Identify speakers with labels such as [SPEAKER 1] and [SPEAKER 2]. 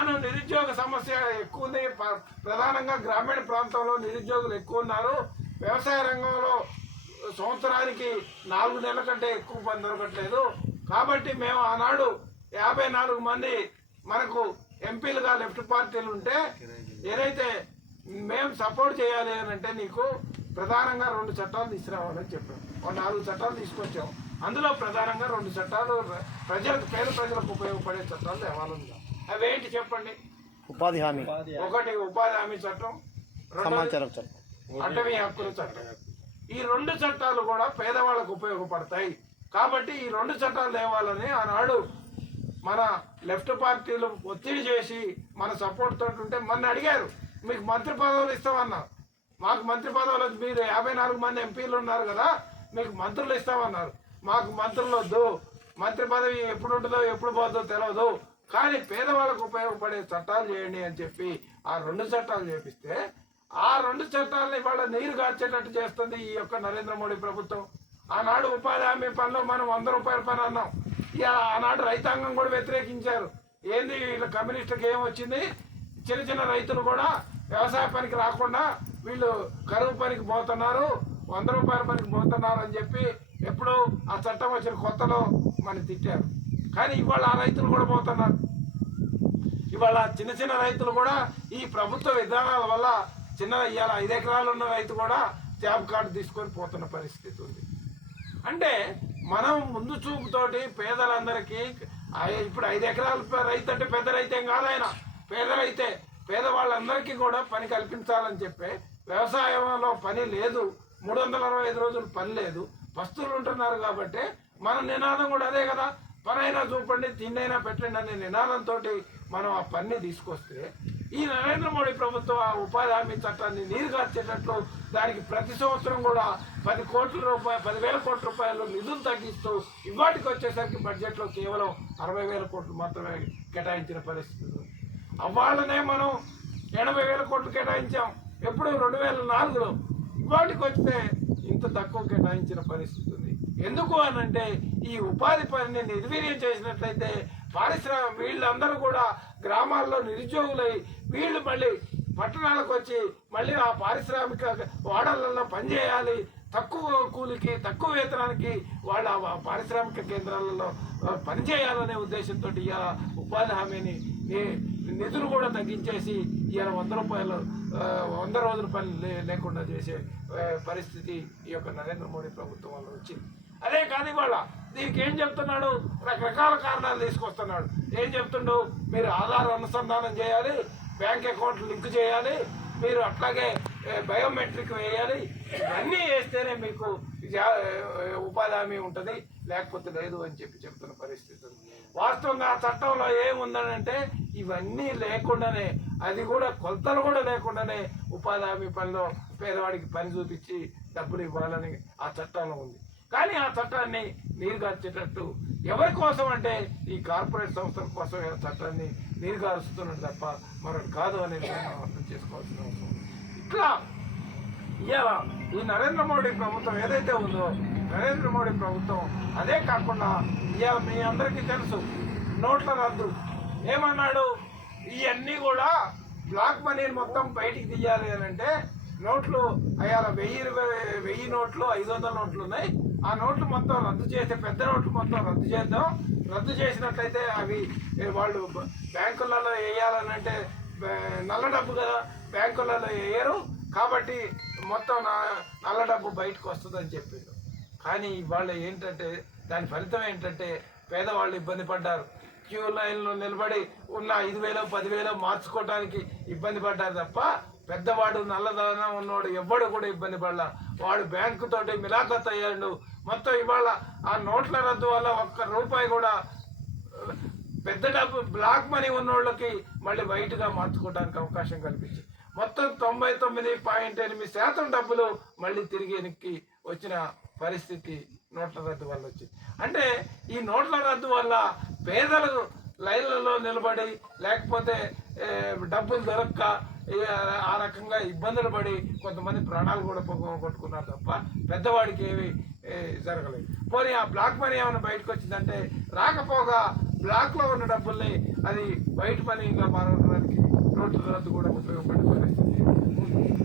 [SPEAKER 1] మనం నిరుద్యోగ సమస్య ఎక్కువ ఉంది ప- ప్రధానంగా గ్రామీణ ప్రాంతంలో నిరుద్యోగులు ఎక్కువ ఉన్నారు వ్యవసాయ రంగంలో సంవత్సరానికి నాలుగు నెలల కంటే ఎక్కువ పని దొరకట్లేదు. కాబట్టి మేము ఆనాడు యాభై నాలుగు మంది మనకు ఎంపీలుగా లెఫ్ట్ పార్టీలు ఉంటే ఏదైతే మేము సపోర్ట్ చేయాలి అని అంటే నీకు ప్రధానంగా రెండు చట్టాలు తీసుకురావాలని చెప్పాం. ఒక నాలుగు చట్టాలు తీసుకొచ్చాం. అందులో ప్రధానంగా రెండు చట్టాలు ప్రజలకు పేద ప్రజలకు ఉపయోగపడే చట్టాలు తేవాలని అవి ఏంటి చెప్పండి?
[SPEAKER 2] ఉపాధి హామీ.
[SPEAKER 1] ఒకటి ఉపాధి హామీ చట్టం
[SPEAKER 2] సమాచారం చట్టం.
[SPEAKER 1] అటవీ హక్కుల చట్టం. ఈ రెండు చట్టాలు కూడా పేదవాళ్ళకు ఉపయోగపడతాయి. కాబట్టి ఈ రెండు చట్టాలు తేవాలని ఆనాడు మన లెఫ్ట్ పార్టీలు ఒత్తిడి చేసి మన సపోర్ట్ తోటి ఉంటే మన అడిగారు మీకు మంత్రి పదవులు ఇస్తామన్నారు మాకు మంత్రి పదవులు వద్దు. మీరు యాభై నాలుగు మంది ఎంపీలు ఉన్నారు కదా మీకు మంత్రులు ఇస్తామన్నారు. మాకు మంత్రులు వద్దు. మంత్రి పదవి ఎప్పుడు ఉంటుందో ఎప్పుడు పోతుందో తెలియదు కానీ పేదవాళ్ళకు ఉపయోగపడే చట్టాలు చేయండి అని చెప్పి ఆ రెండు చట్టాలు చేపిస్తే ఆ రెండు చట్టాలని వాళ్ళ నీరు గార్చేటట్టు చేస్తుంది ఈ యొక్క నరేంద్ర మోడీ ప్రభుత్వం. ఆనాడు ఉపాధి హామీ పనిలో మనం వంద రూపాయల పని అన్నాం. ఇక ఆనాడు రైతాంగం కూడా వ్యతిరేకించారు. ఏంది వీళ్ళ కమ్యూనిస్టులకు ఏం వచ్చింది? చిన్న చిన్న రైతులు కూడా వ్యవసాయ పనికి రాకుండా వీళ్ళు కరువు పనికి పోతున్నారు వంద రూపాయల పనికి పోతున్నారు అని చెప్పి ఎప్పుడు ఆ చట్టం వచ్చిన కొత్తలో మనం తిట్టారు. కానీ ఇవాళ ఆ రైతులు కూడా పోతున్నారు. ఇవాళ చిన్న చిన్న రైతులు కూడా ఈ ప్రభుత్వ విధానాల వల్ల చిన్న ఇవాళ ఐదు ఎకరాలు ఉన్న రైతు కూడా జాబ్ కార్డు తీసుకొని పోతున్న పరిస్థితి ఉంది. అంటే మనం ముందు చూపుతోటి పేదలందరికీ ఇప్పుడు ఐదు ఎకరాల రైతు అంటే పెద్ద రైతేం కాదు ఆయన. పేద రైతే పేదవాళ్ళందరికీ కూడా పని కల్పించాలని చెప్పి వ్యవసాయంలో పని లేదు. మూడు వందల అరవై ఐదు రోజులు పని లేదు. పస్తులు ఉంటున్నారు కాబట్టి మన నినాదం కూడా అదే కదా. పనైనా చూపండి తిండైనా పెట్టండి అనే నినాదంతో మనం ఆ పని తీసుకొస్తే ఈ నరేంద్ర మోడీ ప్రభుత్వం ఆ ఉపాధి హామీ చట్టాన్ని నీరుగార్చేటట్లు దానికి ప్రతి సంవత్సరం కూడా పది కోట్ల రూపాయలు పదివేల కోట్ల రూపాయలు నిధులు తగ్గిస్తూ ఇవాటికి వచ్చేసరికి బడ్జెట్లో కేవలం అరవై వేల కోట్లు మాత్రమే కేటాయించిన పరిస్థితి అవాళ్ళనే మనం ఎనభై వేల కోట్లు కేటాయించాం. ఎప్పుడు రెండు వేల నాలుగులో ఇవాటికి వస్తే ఇంత తక్కువ కేటాయించిన పరిస్థితి ఉంది. ఎందుకు అనంటే ఈ ఉపాధి పనిని నిర్వీర్యం చేసినట్లయితే పారిశ్రామిక వీళ్ళందరూ కూడా గ్రామాల్లో నిరుద్యోగులై వీళ్ళు మళ్ళీ పట్టణాలకు వచ్చి మళ్ళీ ఆ పారిశ్రామిక వాడలలో పనిచేయాలి. తక్కువ కూలికి తక్కువ వేతనానికి వాళ్ళ పారిశ్రామిక కేంద్రాలలో పనిచేయాలనే ఉద్దేశంతో ఇలా ఉపాధి హామీని నిధులు కూడా తగ్గించేసి ఇవాళ వంద రూపాయలు వంద రోజుల పని లే- లేకుండా చేసే పరిస్థితి ఈ యొక్క నరేంద్ర మోడీ ప్రభుత్వం వల్ల వచ్చింది. అదే కాదు ఇవాళ. దీనికి ఏం చెప్తున్నాడు? రకరకాల కారణాలు తీసుకొస్తున్నాడు. ఏం చెప్తుండు? మీరు ఆధార్ అనుసంధానం చేయాలి బ్యాంక్ అకౌంట్ లింక్ చేయాలి మీరు అట్లాగే బయోమెట్రిక్ వేయాలి. ఇవన్నీ వేస్తేనే మీకు జా- ఉపాధి హామీ ఉంటుంది లేకపోతే లేదు అని చెప్పి చెప్తున్న పరిస్థితి వాస్తవంగా ఆ చట్టంలో ఏముందనంటే ఇవన్నీ లేకుండానే అది కూడా కొలతలు కూడా లేకుండానే ఉపాధి హామీ పనిలో పేదవాడికి పని చూపించి డబ్బులు ఇవ్వాలని ఆ చట్టంలో ఉంది. కానీ ఆ చట్టాన్ని నీరుగార్చేటట్టు ఎవరి కోసం అంటే ఈ కార్పొరేట్ సంస్థల కోసం ఆ చట్టాన్ని నీరుగారుస్తున్నాడు తప్ప మరొకటి కాదు అనేది అర్థం చేసుకోవాల్సిన అవసరం ఇట్లా ఇలా ఈ నరేంద్ర మోడీ ప్రభుత్వం ఏదైతే ఉందో నరేంద్ర మోడీ ప్రభుత్వం అదే కాకుండా ఇవాళ మీ అందరికీ తెలుసు నోట్ల రద్దు. ఏమన్నాడు? ఇవన్నీ కూడా బ్లాక్ మనీని మొత్తం బయటికి తీయాలి అని అంటే నోట్లు అయ్యాల వెయ్యి రూపాయ- వెయ్యి నోట్లు ఐదు వందల నోట్లు ఉన్నాయి. ఆ నోట్లు మొత్తం రద్దు చేస్తే పెద్ద నోట్లు మొత్తం రద్దు చేద్దాం. రద్దు చేసినట్లయితే అవి వాళ్ళు బ్యాంకులలో వేయాలని అంటే నల్ల డబ్బు కదా బ్యాంకులలో వేయరు. కాబట్టి మొత్తం నా- నల్ల డబ్బు బయటకు వస్తుందని చెప్పిండు కానీ ఇవాళ ఏంటంటే దాని ఫలితం ఏంటంటే పేదవాళ్ళు ఇబ్బంది పడ్డారు. క్యూ లైన్లో నిలబడి ఉన్న ఐదు వేలు పదివేలు మార్చుకోవడానికి ఇబ్బంది పడ్డారు తప్ప పెద్దవాడు నల్లదనం ఉన్నవాడు ఎవ్వడు కూడా ఇబ్బంది పడలా. వాడు బ్యాంకు తోటి మిలాఖత్ అయ్యాడు. మొత్తం ఇవాళ ఆ నోట్ల రద్దు వల్ల ఒక్క రూపాయి కూడా పెద్ద డబ్బు బ్లాక్ మనీ ఉన్నోళ్ళకి మళ్ళీ వైట్గా మార్చుకోవడానికి అవకాశం కల్పించింది. మొత్తం తొంభై తొమ్మిది పాయింట్ ఎనిమిది శాతం డబ్బులు మళ్ళీ తిరిగి వెనక్కి వచ్చిన పరిస్థితి నోట్ల రద్దు వల్ల వచ్చింది. అంటే ఈ నోట్ల రద్దు వల్ల పేదలు లైన్లలో నిలబడి లేకపోతే డబ్బులు దొరక్క ఆ రకంగా ఇబ్బందులు పడి కొంతమంది ప్రాణాలు కూడా కొట్టుకున్నారు తప్ప పెద్దవాడికి ఏమి జరగలేదు. పోనీ ఆ బ్లాక్ మనీ ఏమైనా బయటకు వచ్చిందంటే రాకపోగా బ్లాక్లో ఉన్న డబ్బుల్ని అది బయట మనీగా మారడానికి నోట్ల రద్దు కూడా ఉపయోగపడుతుంది.